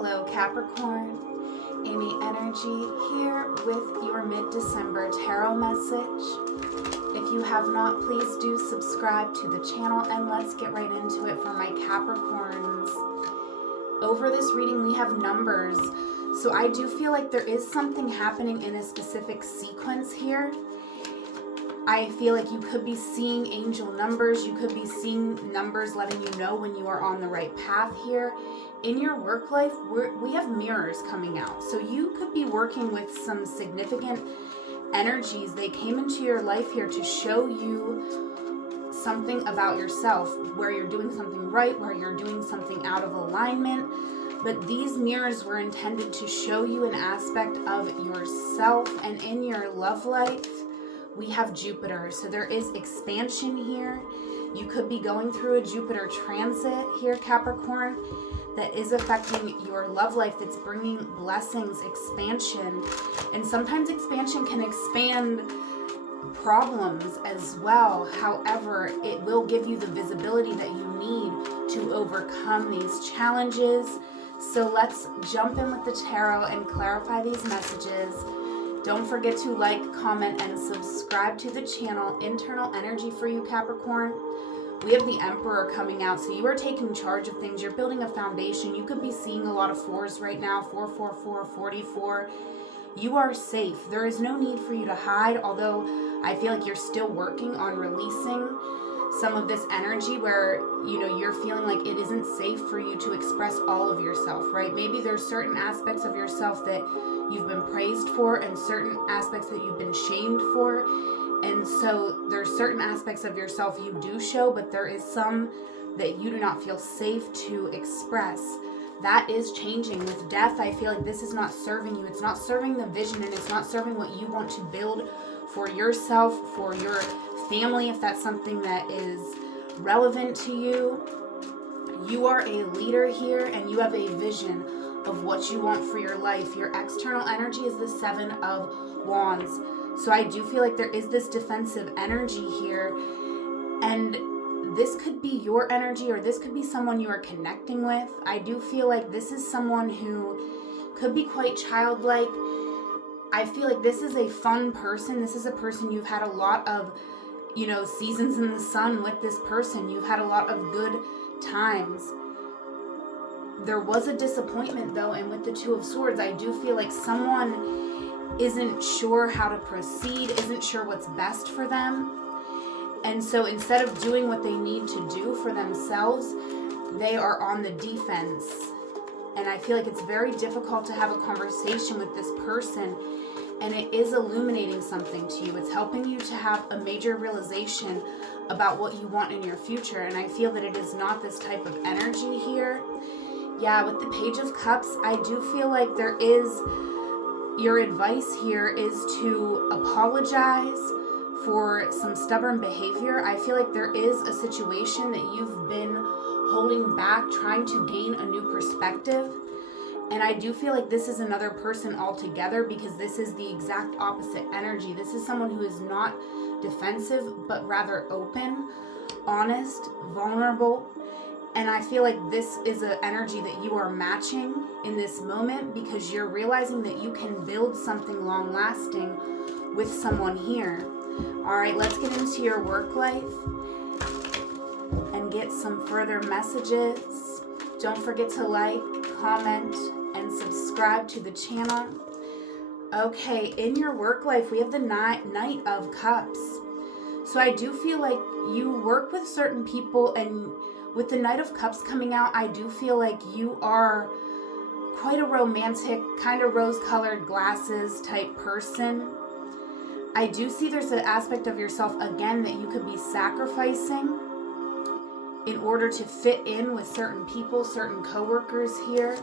Hello Capricorn, Amy Energy here with your mid-December tarot message. If you have not, please do subscribe to the channel and let's get right into it for my Capricorns. Over this reading we have numbers, so I do feel like there is something happening in a specific sequence here. I feel like you could be seeing angel numbers, you could be seeing numbers letting you know when you are on the right path here. In your work life, we have mirrors coming out. So you could be working with some significant energies. They came into your life here to show you something about yourself, where you're doing something right, where you're doing something out of alignment. But these mirrors were intended to show you an aspect of yourself. And in your love life, we have Jupiter, so there is expansion here. You could be going through a Jupiter transit here, Capricorn, that is affecting your love life, that's bringing blessings, expansion. And sometimes expansion can expand problems as well. However, it will give you the visibility that you need to overcome these challenges. So let's jump in with the tarot and clarify these messages. Don't forget to like, comment, and subscribe to the channel. Internal energy for you, Capricorn. We have the Emperor coming out, so you are taking charge of things. You're building a foundation. You could be seeing a lot of fours right now, 444, 44. You are safe. There is no need for you to hide, although I feel like you're still working on releasing some of this energy where, you know, you're feeling like it isn't safe for you to express all of yourself, right? Maybe there's certain aspects of yourself that you've been praised for and certain aspects that you've been shamed for. And so there's certain aspects of yourself you do show, but there is some that you do not feel safe to express. That is changing. With death, I feel like this is not serving you. It's not serving the vision, and it's not serving what you want to build for yourself, for your family, if that's something that is relevant to you. You are a leader here, and you have a vision of what you want for your life. Your external energy is the Seven of Wands. So I do feel like there is this defensive energy here, and this could be your energy, or this could be someone you are connecting with. I do feel like this is someone who could be quite childlike. I feel like this is a fun person. This is a person you've had a lot of, you know, seasons in the sun with this person. You've had a lot of good times. There was a disappointment though, and with the Two of Swords, I do feel like someone isn't sure how to proceed, isn't sure what's best for them. And so instead of doing what they need to do for themselves, they are on the defense. And I feel like it's very difficult to have a conversation with this person, and it is illuminating something to you. It's helping you to have a major realization about what you want in your future. And I feel that it is not this type of energy here. Yeah, with the Page of Cups, I do feel like there is, your advice here is to apologize for some stubborn behavior. I feel like there is a situation that you've been holding back, trying to gain a new perspective. And I do feel like this is another person altogether, because this is the exact opposite energy. This is someone who is not defensive, but rather open, honest, vulnerable. And I feel like this is an energy that you are matching in this moment, because you're realizing that you can build something long-lasting with someone here. All right, let's get into your work life and get some further messages. Don't forget to like, comment, and subscribe to the channel. Okay, in your work life, we have the Knight of Cups. So I do feel like you work with certain people, and with the Knight of Cups coming out, I do feel like you are quite a romantic, kind of rose-colored glasses type person. I do see there's an aspect of yourself, again, that you could be sacrificing in order to fit in with certain people, certain coworkers here.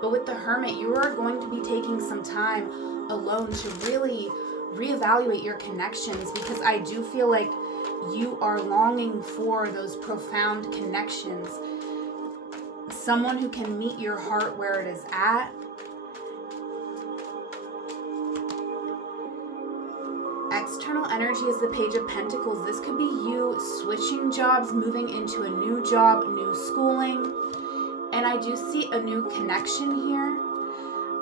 But with the Hermit, you are going to be taking some time alone to really reevaluate your connections, because I do feel like you are longing for those profound connections. Someone who can meet your heart where it is at. External energy is the Page of Pentacles. This could be you switching jobs, moving into a new job, new schooling. And I do see a new connection here.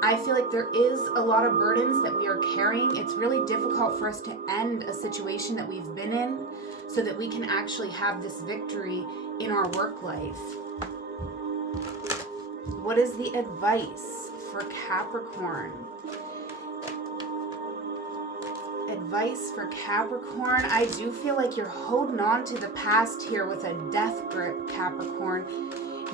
I feel like there is a lot of burdens that we are carrying. It's really difficult for us to end a situation that we've been in so that we can actually have this victory in our work life. What is the advice for Capricorn? Advice for Capricorn. I do feel like you're holding on to the past here with a death grip, Capricorn.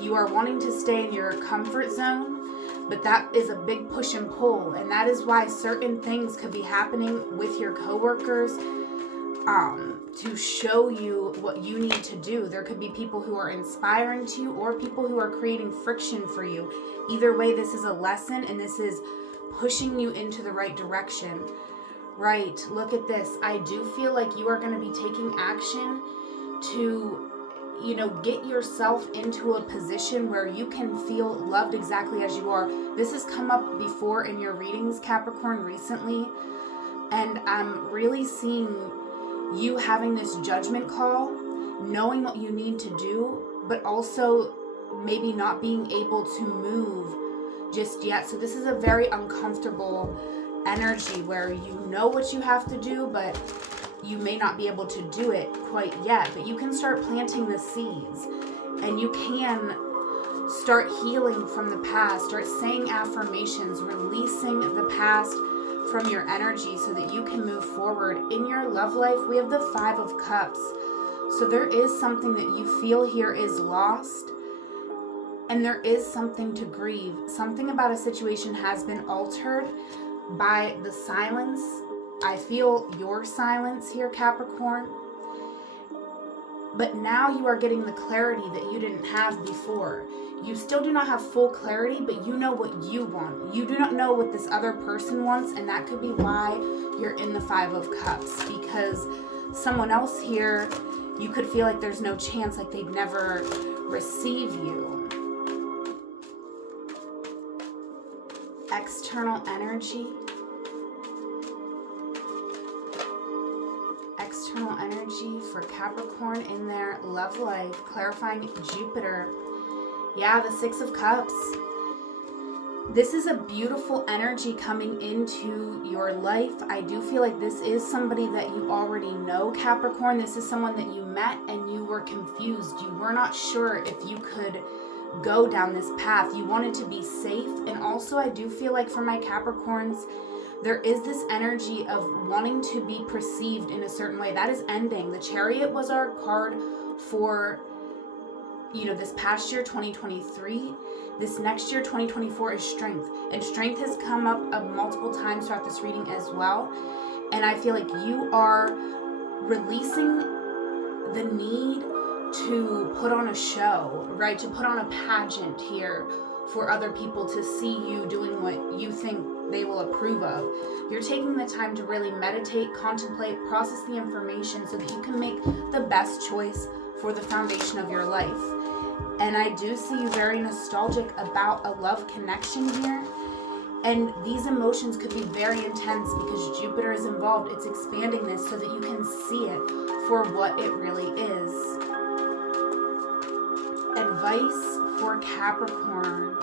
You are wanting to stay in your comfort zone, but that is a big push and pull, and that is why certain things could be happening with your coworkers to show you what you need to do. There could be people who are inspiring to you or people who are creating friction for you. Either way, this is a lesson and this is pushing you into the right direction. Right, look at this. I do feel like you are going to be taking action to, get yourself into a position where you can feel loved exactly as you are. This has come up before in your readings, Capricorn, recently. And I'm really seeing you having this judgment call, knowing what you need to do, but also maybe not being able to move just yet. So this is a very uncomfortable energy where you know what you have to do, but you may not be able to do it quite yet. But you can start planting the seeds, and you can start healing from the past, start saying affirmations, releasing the past from your energy so that you can move forward. In your love life, we have the 5 of Cups. So there is something that you feel here is lost, and there is something to grieve. Something about a situation has been altered by the silence. I feel your silence here, Capricorn. But now you are getting the clarity that you didn't have before. You still do not have full clarity, but you know what you want. You do not know what this other person wants, and that could be why you're in the 5 of Cups. Because someone else here, you could feel like there's no chance, like they'd never receive you. External energy. External energy for Capricorn in their love life. Clarifying Jupiter. Yeah, the 6 of Cups. This is a beautiful energy coming into your life. I do feel like this is somebody that you already know, Capricorn. This is someone that you met and you were confused. You were not sure if you could go down this path. You wanted to be safe. And also I do feel like for my Capricorns, there is this energy of wanting to be perceived in a certain way. That is ending. The Chariot was our card for, this past year, 2023. This next year, 2024, is strength. And strength has come up multiple times throughout this reading as well. And I feel like you are releasing the need to put on a show, right? To put on a pageant here for other people to see you doing what you think they will approve of. You're taking the time to really meditate, contemplate, process the information so that you can make the best choice for the foundation of your life. And I do see you very nostalgic about a love connection here. And these emotions could be very intense because Jupiter is involved. It's expanding this so that you can see it for what it really is. Advice for Capricorn.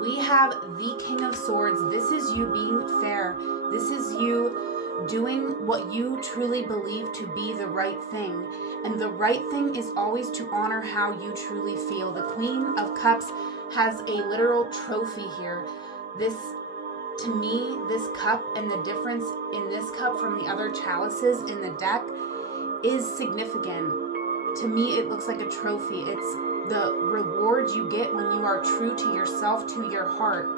We have the King of Swords. This is you being fair. This is you doing what you truly believe to be the right thing. And the right thing is always to honor how you truly feel. The Queen of Cups has a literal trophy here. This, to me, this cup and the difference in this cup from the other chalices in the deck is significant. To me, it looks like a trophy. It's the reward you get when you are true to yourself, to your heart.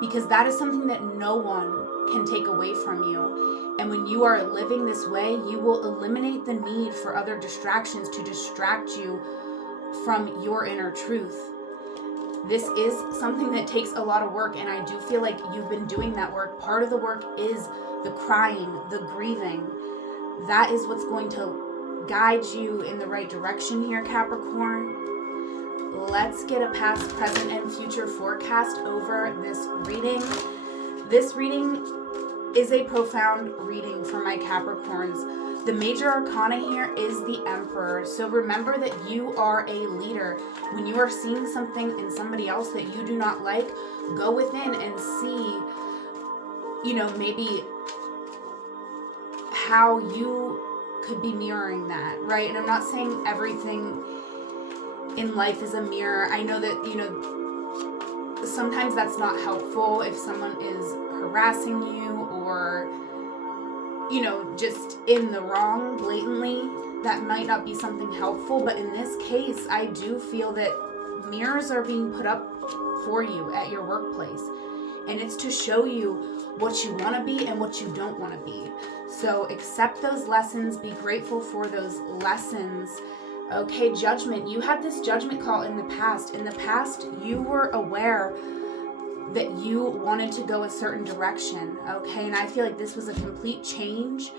Because that is something that no one can take away from you. And when you are living this way, you will eliminate the need for other distractions to distract you from your inner truth. This is something that takes a lot of work, and I do feel like you've been doing that work. Part of the work is the crying, the grieving. That is what's going to guide you in the right direction here, Capricorn. Let's get a past, present, and future forecast over this reading. This reading is a profound reading for my Capricorns. The major arcana here is the Emperor. So remember that you are a leader. When you are seeing something in somebody else that you do not like, go within and see, maybe how you could be mirroring that, right? And I'm not saying everything in life is a mirror. I know that, sometimes that's not helpful if someone is harassing you or, just in the wrong blatantly. That might not be something helpful, but in this case, I do feel that mirrors are being put up for you at your workplace. And it's to show you what you want to be and what you don't want to be. So accept those lessons. Be grateful for those lessons. Okay, judgment. You had this judgment call in the past. In the past, you were aware that you wanted to go a certain direction. Okay, and I feel like this was a complete change.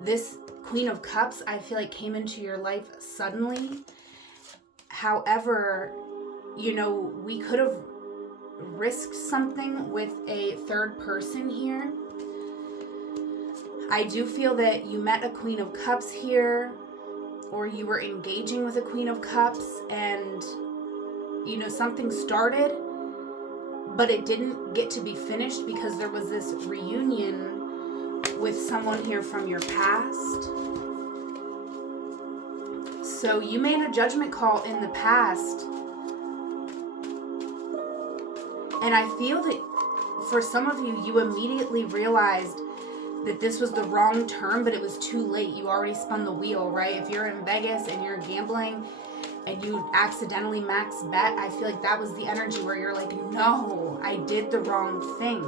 This Queen of Cups, I feel like, came into your life suddenly. However, we could have risked something with a third person here. I do feel that you met a Queen of Cups here, or you were engaging with a Queen of Cups, and something started, but it didn't get to be finished because there was this reunion with someone here from your past. So you made a judgment call in the past. And I feel that for some of you, you immediately realized that this was the wrong turn, but it was too late. You already spun the wheel, right? If you're in Vegas and you're gambling and you accidentally max bet, I feel like that was the energy where you're like, no, I did the wrong thing.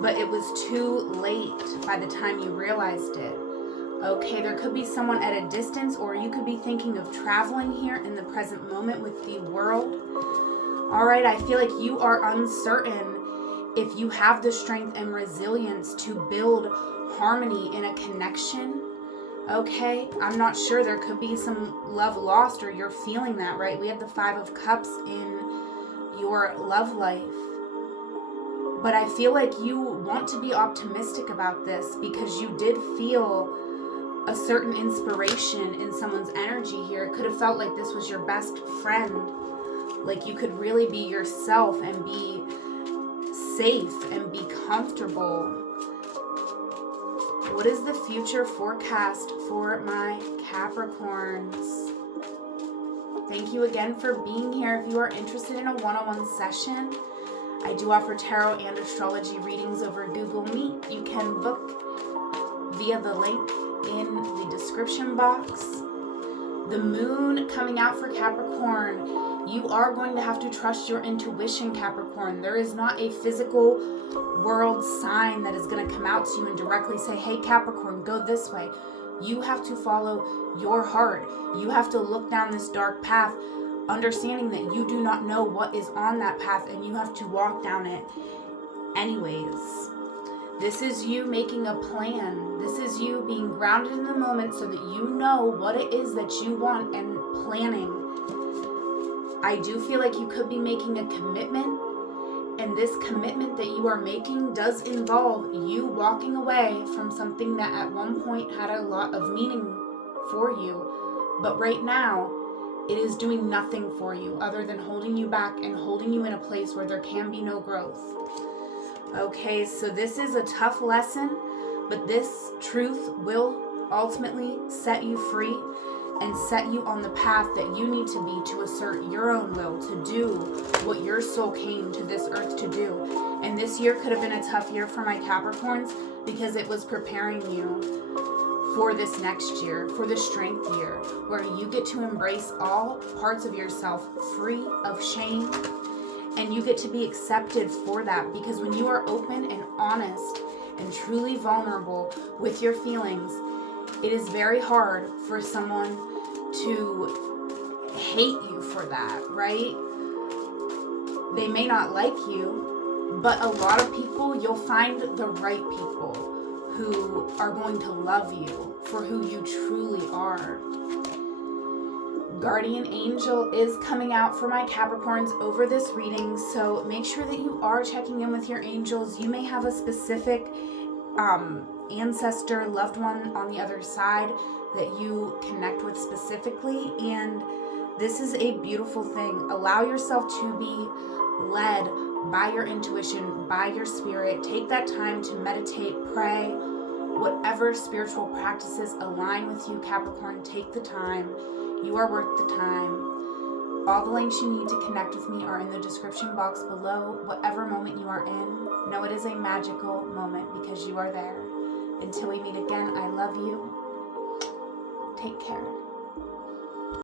But it was too late by the time you realized it. Okay, there could be someone at a distance, or you could be thinking of traveling here in the present moment with the World. All right, I feel like you are uncertain if you have the strength and resilience to build harmony in a connection. Okay, I'm not sure. There could be some love lost, or you're feeling that, right? We have the Five of Cups in your love life. But I feel like you want to be optimistic about this because you did feel a certain inspiration in someone's energy here. It could have felt like this was your best friend. Like you could really be yourself and be safe and be comfortable. What is the future forecast for my Capricorns? Thank you again for being here. If you are interested in a one-on-one session, I do offer tarot and astrology readings over Google Meet. You can book via the link in the description box. The moon coming out for Capricorn. You are going to have to trust your intuition, Capricorn. There is not a physical world sign that is going to come out to you and directly say, hey, Capricorn, go this way. You have to follow your heart. You have to look down this dark path, understanding that you do not know what is on that path, and you have to walk down it anyways. This is you making a plan. This is you being grounded in the moment so that you know what it is that you want and planning. I do feel like you could be making a commitment, and this commitment that you are making does involve you walking away from something that at one point had a lot of meaning for you, but right now it is doing nothing for you other than holding you back and holding you in a place where there can be no growth. Okay, so this is a tough lesson, but this truth will ultimately set you free and set you on the path that you need to be to assert your own will, to do what your soul came to this earth to do. And this year could have been a tough year for my Capricorns because it was preparing you for this next year, for the strength year, where you get to embrace all parts of yourself free of shame, and you get to be accepted for that. Because when you are open and honest and truly vulnerable with your feelings, it is very hard for someone to hate you for that, right? They may not like you, but a lot of people, you'll find the right people who are going to love you for who you truly are. Guardian angel is coming out for my Capricorns over this reading, so make sure that you are checking in with your angels. You may have a specific ancestor, loved one on the other side that you connect with specifically. And this is a beautiful thing. Allow yourself to be led by your intuition, by your spirit. Take that time to meditate, pray, whatever spiritual practices align with you, Capricorn. Take the time. You are worth the time. All the links you need to connect with me are in the description box below. Whatever moment you are in, know it is a magical moment because you are there. Until we meet again, I love you. Take care.